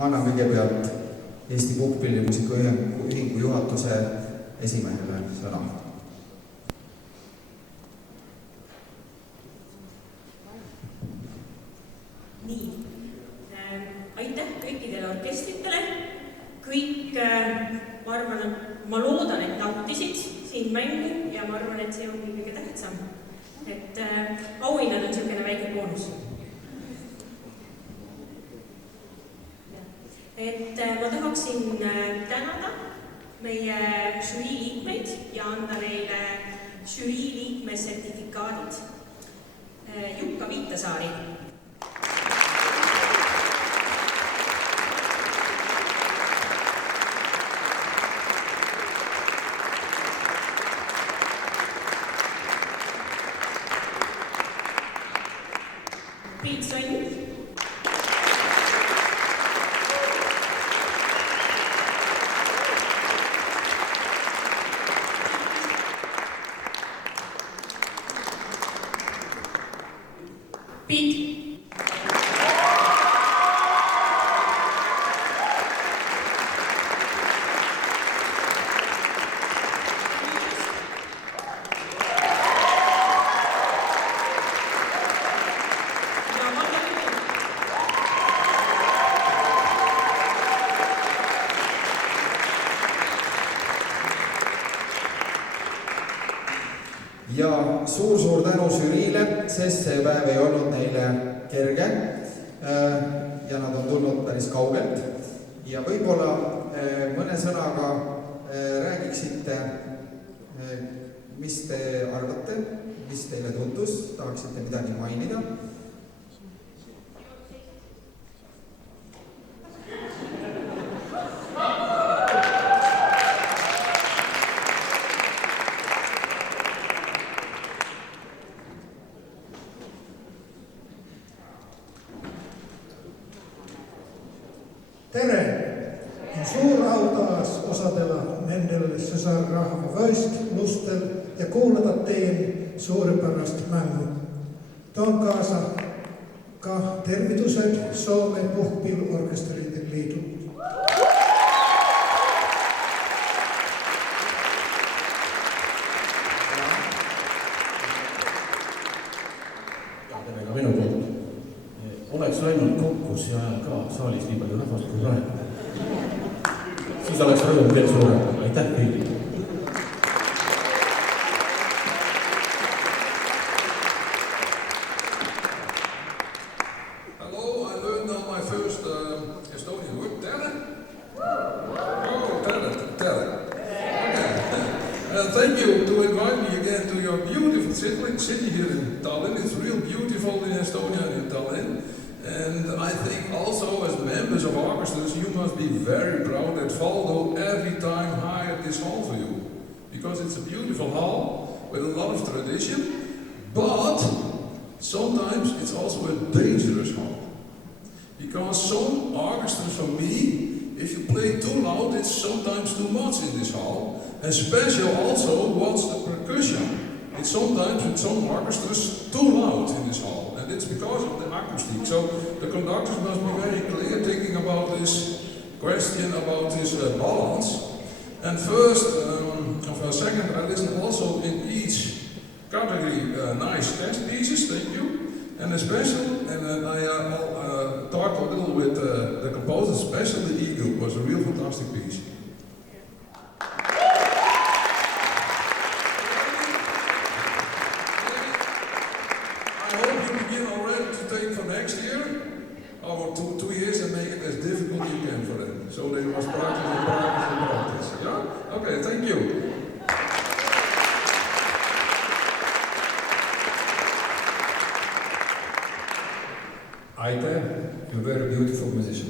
annan kõigepealt Eesti Puhkpillimuusika Ühingu juhatuse esimehele sõna. Nii, aitäh kõikidele orkestritele. Kõik, ma loodan, et nautisid siin mängu ja ma arvan, et see on kõige tähtsam. Et auhinnad on selline väike boonus. Et ma tahaksin tänada meie žürii liikmeid ja anda neile žürii liikme sertifikaadid. Jukka Viitasaari. Priit Sonn. Piet. Ja suur tänu žüriile, sest see päev ei olnud neile kerge ja nad on tulnud päris kaugelt. Ja võib-olla mõne sõnaga räägiksite, mis te arvate, mis teile tundus, tahaksite midagi mainida. Tere! On suur au taas osadella nendel sõsarrahva võistlustel ja kuulata teie suurepärast mängu. Toon kaasa ka tervitused Soome Puhkpilliorkesterite liidult. Tere ka minu poolt. Oleks ainult konkursi ajal ka saalis nii palju rahvast kui praegu. Siis oleks rõõm veel suurem. Aitäh kõigile. Hello, I learned now my first Estonian word, tere. Oh, tere. Okay. Thank you to invite me again to your beautiful city here in Tallinn. It's real beautiful in Estonia and in Tallinn. And I think also as members of orchestras, you must be very proud that Valdo every time hired this hall for you. Because it's a beautiful hall with a lot of tradition, but sometimes it's also a dangerous hall. Because some orchestras for me, if you play too loud, it's sometimes too much in this hall. And special also what's the percussion. It's sometimes in some orchestras too loud in this hall. And it's because of the acoustic. So the conductors must be very clear thinking about this question, about this balance. And first, second, I listen also in each category nice test pieces, thank you. And a special, and I talked a little with the composer, especially the E-group was a real fantastic piece. I hope you begin already to take for next year, or 2 years, and make it as difficult you can for them. So they must practice and practice and practice. Yeah? Okay, thank you. Aitäh, you're a very beautiful musician.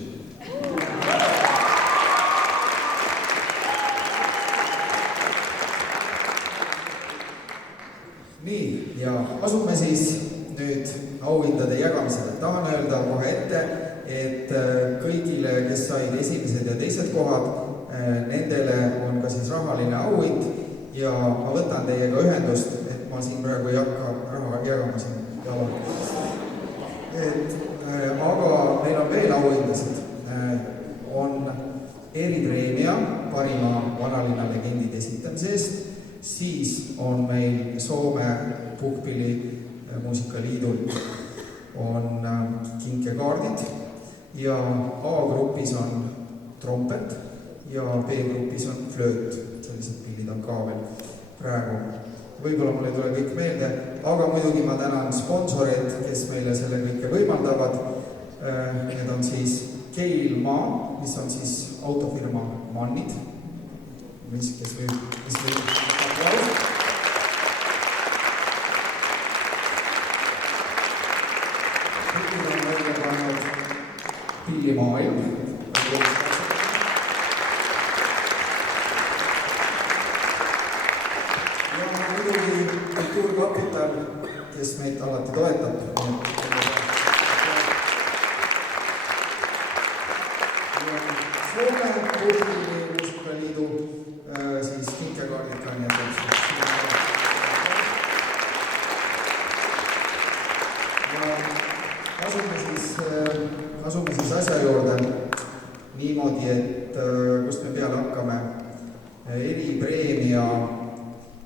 Nii, ja asume siis nüüd auhindade jagamisele. Tahan öelda kohe ette, et kõigile, kes said esimesed ja teised kohad, nendele on ka siis rahaline auhind ja ma võtan teiega ühendust, et ma siin praegu ei hakka raha jagama siin jalal. Aga meil on veel auhindasid. on meil Soome Puhkpilli muusikaliidul on kinkekaardid ja A-grupis on trompet ja B-grupis on flööt. Sellised pillid on ka veel praegu. Võib-olla mul ei tule kõik meelde, aga muidugi ma tänan sponsoreid, kes meile selle kõike võimaldavad. Need on siis Keilmaa, mis on siis autofirma Mannid, mis võib aplaus. Nüüd on välja pannud Pillimaailm. Ja muidugi Kultuurkapital, kes meid alati toetab. Soome Puhkpilli muusikaliidu siis kinkekaardid ka nii asume siis asja juurde niimoodi, et kust me peale hakkame. Eripreemia,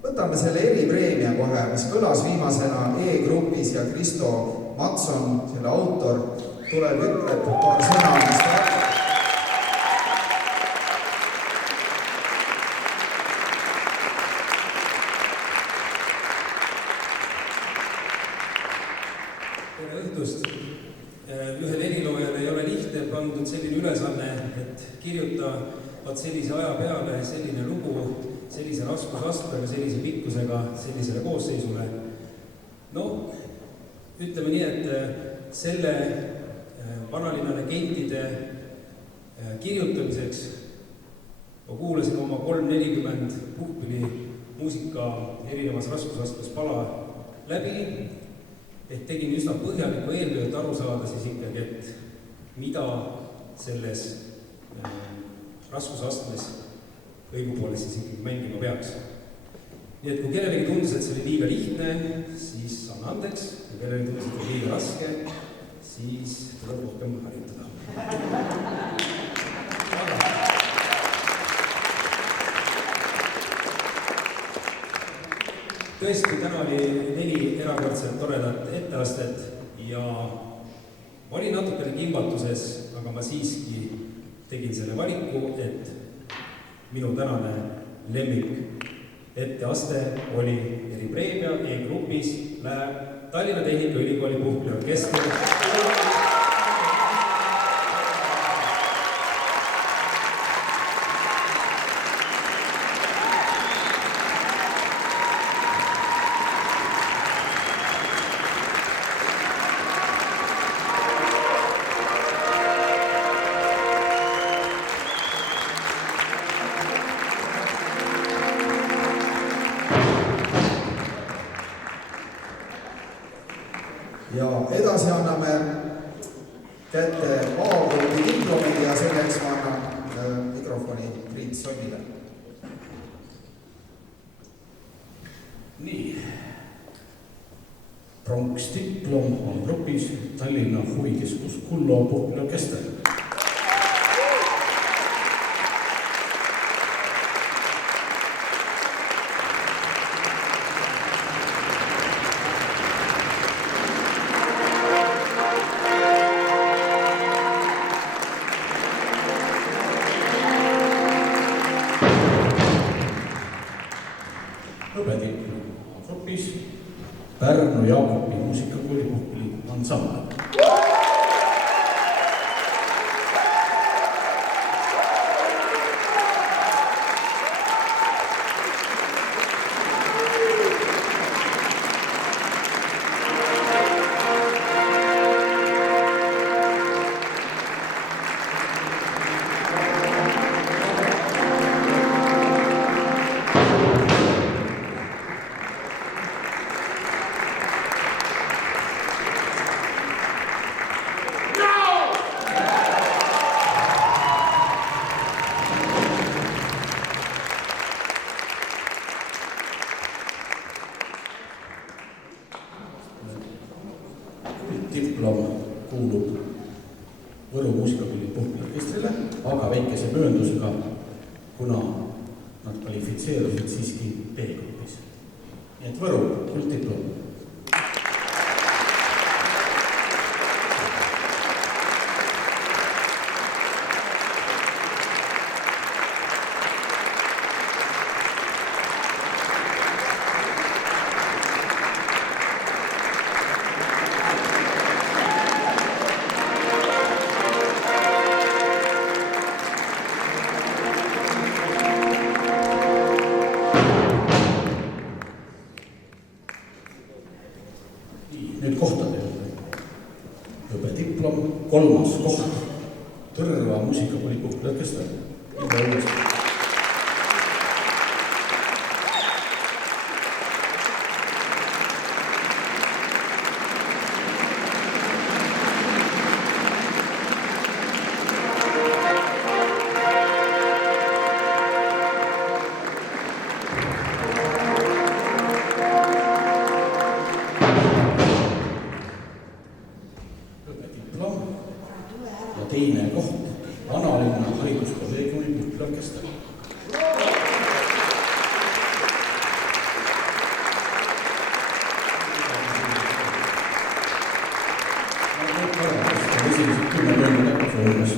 võtame selle eripreemia kohe, mis kõlas viimasena E-grupis ja Kristo Matson, selle autor, tuleb, ütleb paar sõna, mis ta ühel heliloojal ei ole lihtne pandud selline ülesanne, et kirjuta sellise aja peale selline lugu, sellise raskusastmega, sellise pikkusega, sellisele koosseisule. No, ütleme nii, et selle vanalinna legendide kirjutamiseks ma kuulasin oma 340 Puhkpilli muusika erinevas raskusastmes pala läbi, et tegin üsna põhjaliku eeltööd aru saada siis ikkagi, et mida selles raskusastmes õigupoole siis ikkagi mängima peaks. Nii et kui kellelegi tundus, et see oli liiga lihtne, siis anna andeks. Kui kellelegi tundus, et oli liiga raske, siis tuleb rohkem harjutada. Tõesti, täna oli 4 erakordselt toredat etteastet ja ma olin natukene kimbatuses, aga ma siiski tegin selle valiku, et minu tänane lemmik etteaste oli eripreemia E-grupis läheb Tallinna Tehnikaülikooli Puhkpilliorkester. Ja edasi anname kätte A-grupi diplomid ja selleks ma annan mikrofoni Priit Sonnile. Nii. Pronksdiplom on grupis Tallinna Huvikeskus Kullo Puhkpilliorkester. Grupis Pärnu Jaakopi muusikakooli Puhkpilli ansambel. Diplom kuulub Võru muusikakooli Puhkpilliorkestrile, aga väikese mööndusega, kuna nad kvalifitseerusid siiski B-grupis. nii et Võru kulddiplom. Nüüd kohtade õppediplom, 3. koht, Tõrva muusikakooli Puhkla-Orkester. Ja teine koht, Vanalinna hariduskolleegiumi Puhkla-Orkester. Esimesed 10 tundi tagasi umbes.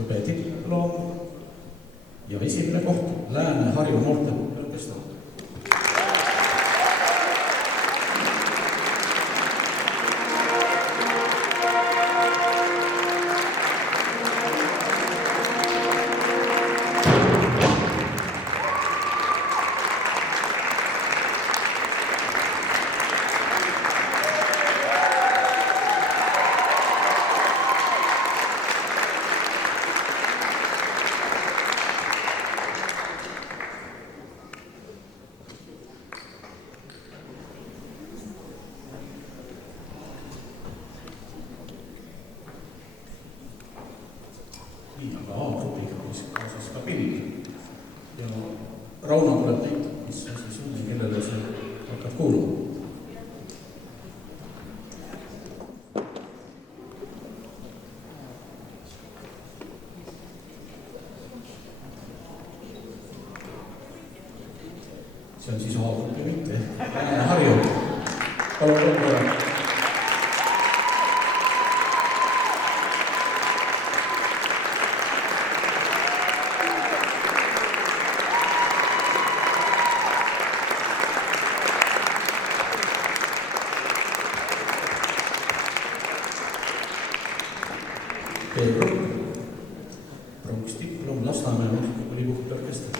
Õppediplom ja esimene koht, Lääne-Harju noorte Puhkla-Orkester. Nii, aga A-grupiga, mis kaasas ka pill. Ja Rauno tuleb näitab, mis asi see on, kellele see hakkab kuuluma. See on siis A-grupi mitte, Harju. Palun korra. B-grupp, pronksdiplom, Lasnamäe muusikakooli Puhkla-Orkester.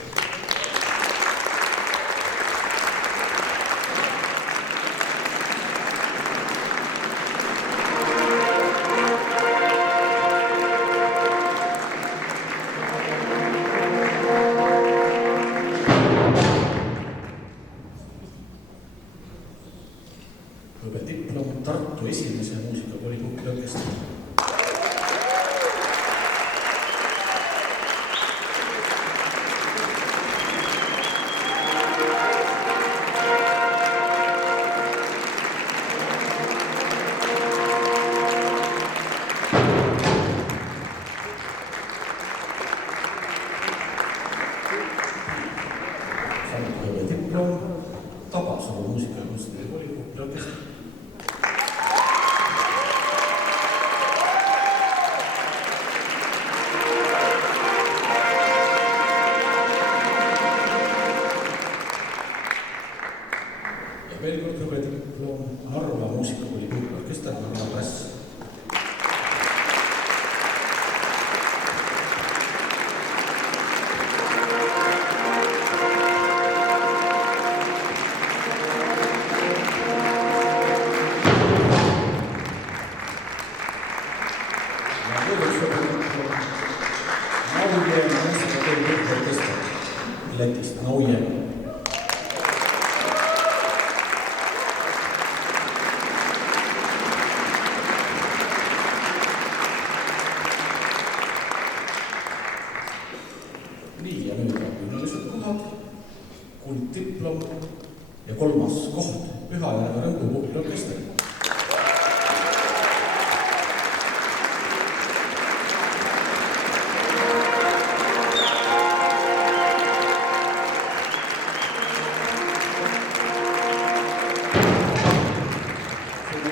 Õppediplom, Tartu 1. muusikakooli Puhkla-Orkester. Diplom, Tabasalu muusikakooli Puhkla-Orkester.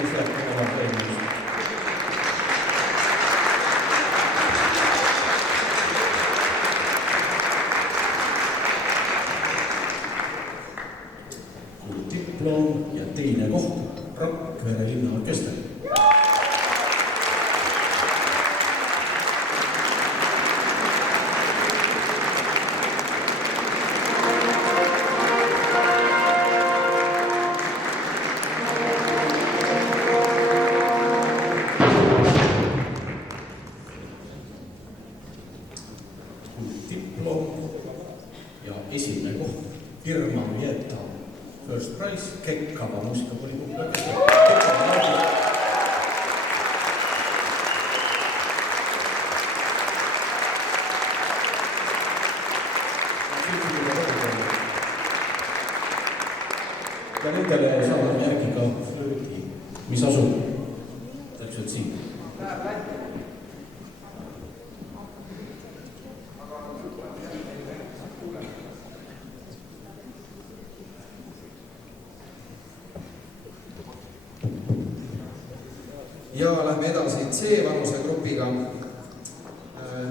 mees jääb oma treenimist. Diplom ja teine koht Rakvere linnaorkester. Diplom ja esimene koht Irma Vieta. First prize, Kekkava muusikakooli orkester. Ja nendele saadame järgi ka flöödi, mis asub täpselt siin. Ja lähme edasi C vanusegrupiga.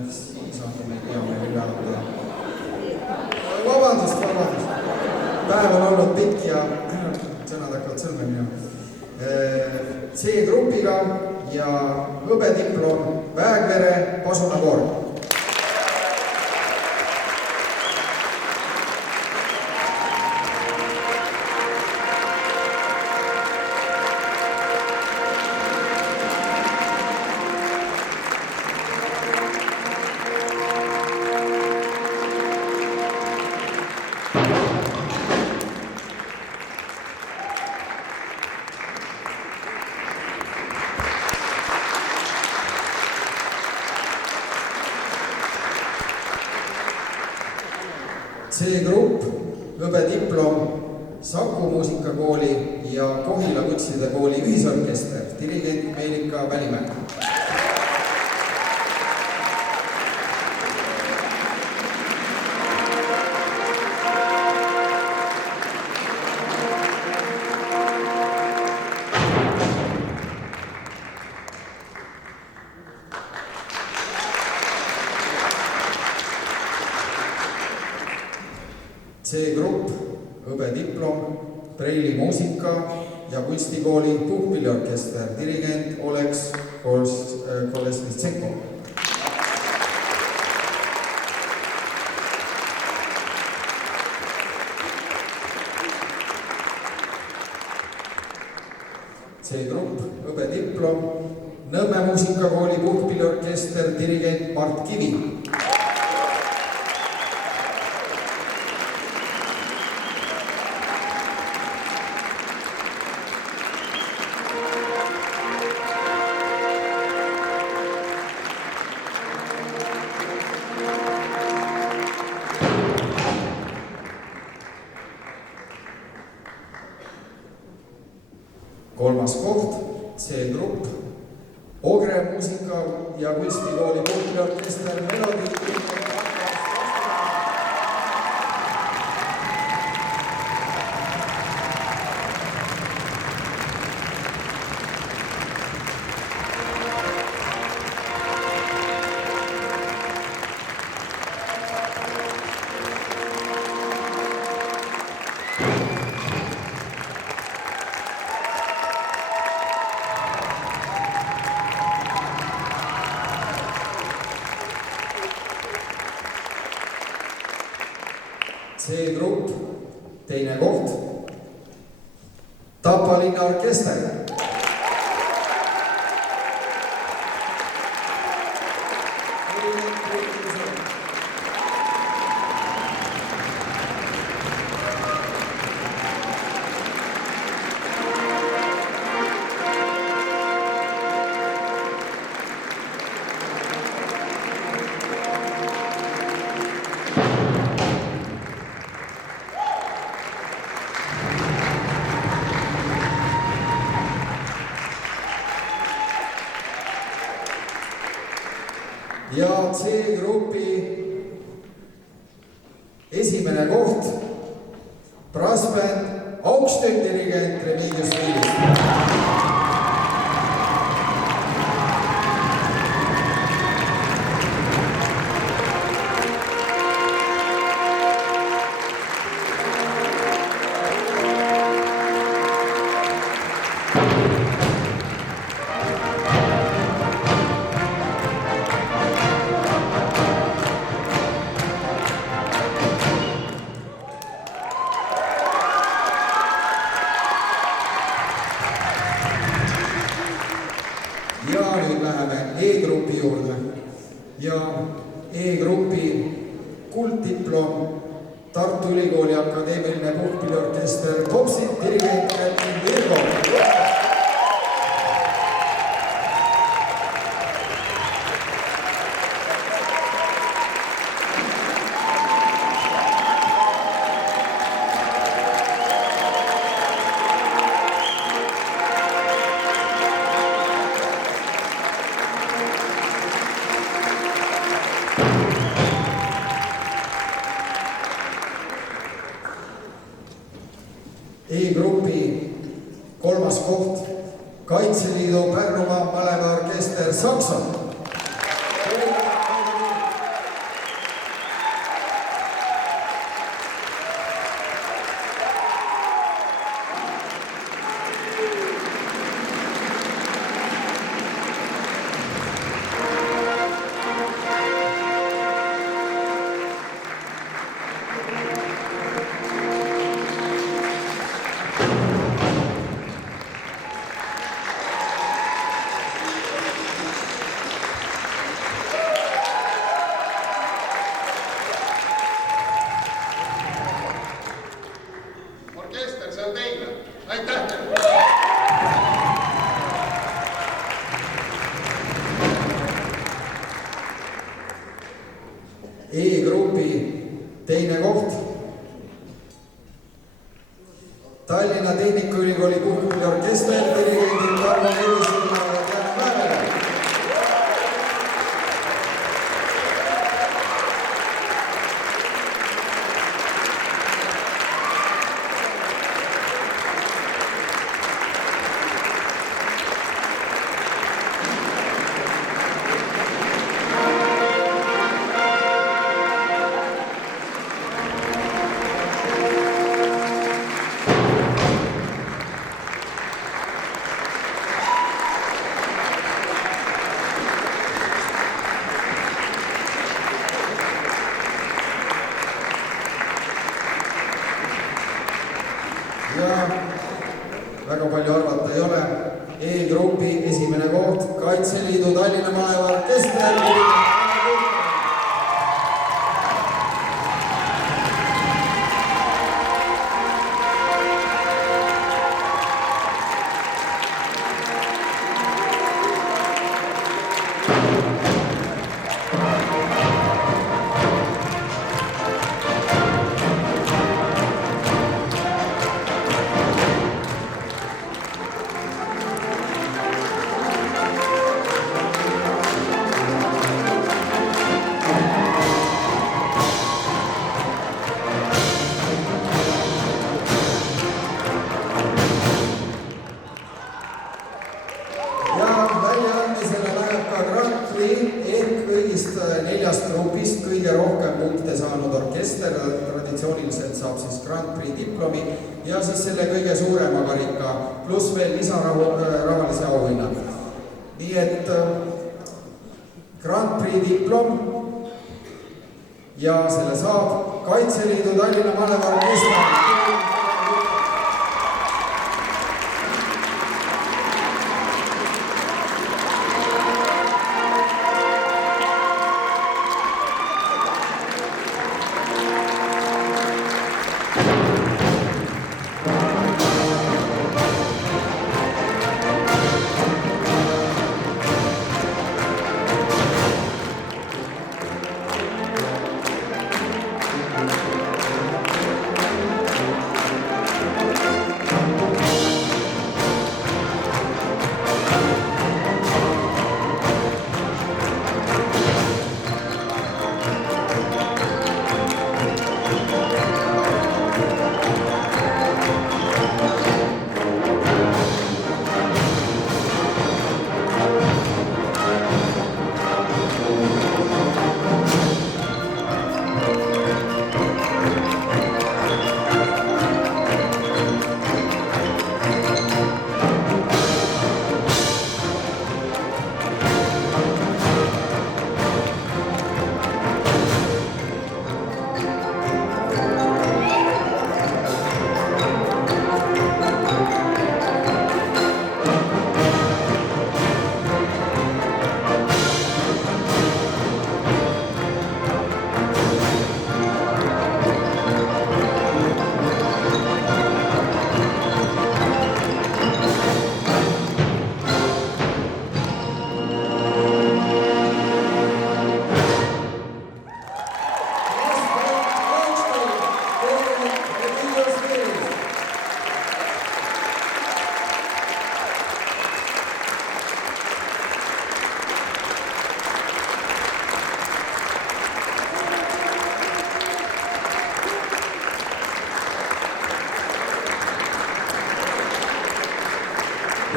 Siis on meil hea meel üle anda. Vabandust. Päev on olnud pikk ja sõnad hakkavad sõlme minema. C grupiga ja hõbediplom Väegvere Pasunakoor. C-grupp, hõbediplom Saku muusikakooli ja Kohila kutside kooli ühisorkester, dirigent Meelika Välimäe. C-grupp, hõbediplom, Preili muusika ja kunstikooli puhkpilliorkester, dirigent Oleks Kolesnitsenko. C-grupp, hõbediplom, Nõmme muusikakooli puhkpilliorkester, dirigent Mart Kivi. Kolmas koht, C-grupp, Ogre muusika ja kunstikooli puhkpilliorkester Melodi. C-grupp, teine koht, Tapa linnaorkester. Ja C-grupi esimene koht, brassbänd Augstön dirigent Remigius Viilis. ja nüüd läheme E-grupi juurde ja E-grupi kulddiplom Tartu Ülikooli Akadeemiline puhkpilliorkester Popsid, dirigent Kätlin Virgo. E-grupi kolmas koht Kaitseliidu Pärnumaa malevaorkester Saksa. Orkester, see on teile. Aitäh! E-grupi teine koht Tallinna Tehnikaülikooli puhkpilliorkester, dirigendid Tarmo Kivisilla ja Tänu Mäele. Ja väga palju arvata ei ole. E-grupi esimene koht Kaitseliidu Tallinna malevaorkester. Ehk kõigist 4 grupist kõige rohkem punkte saanud orkester traditsiooniliselt saab siis Grand Prix diplomi ja siis selle kõige suurema karika pluss veel lisarahalise auhinna. Nii et Grand Prix diplom ja selle saab Kaitseliidu Tallinna malevaorkester.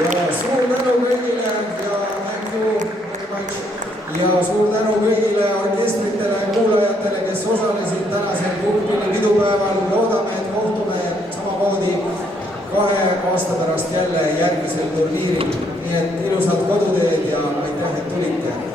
ja suur tänu kõigile ja thank you very much. Ja suur tänu kõigile orkestritele ja kuulajatele, kes osalesid tänasel Puhkpilli pidupäeval. Loodame, et kohtume samamoodi 2 aasta pärast jälle järgmisel turniiril. Nii et ilusat koduteed ja aitäh, et tulite.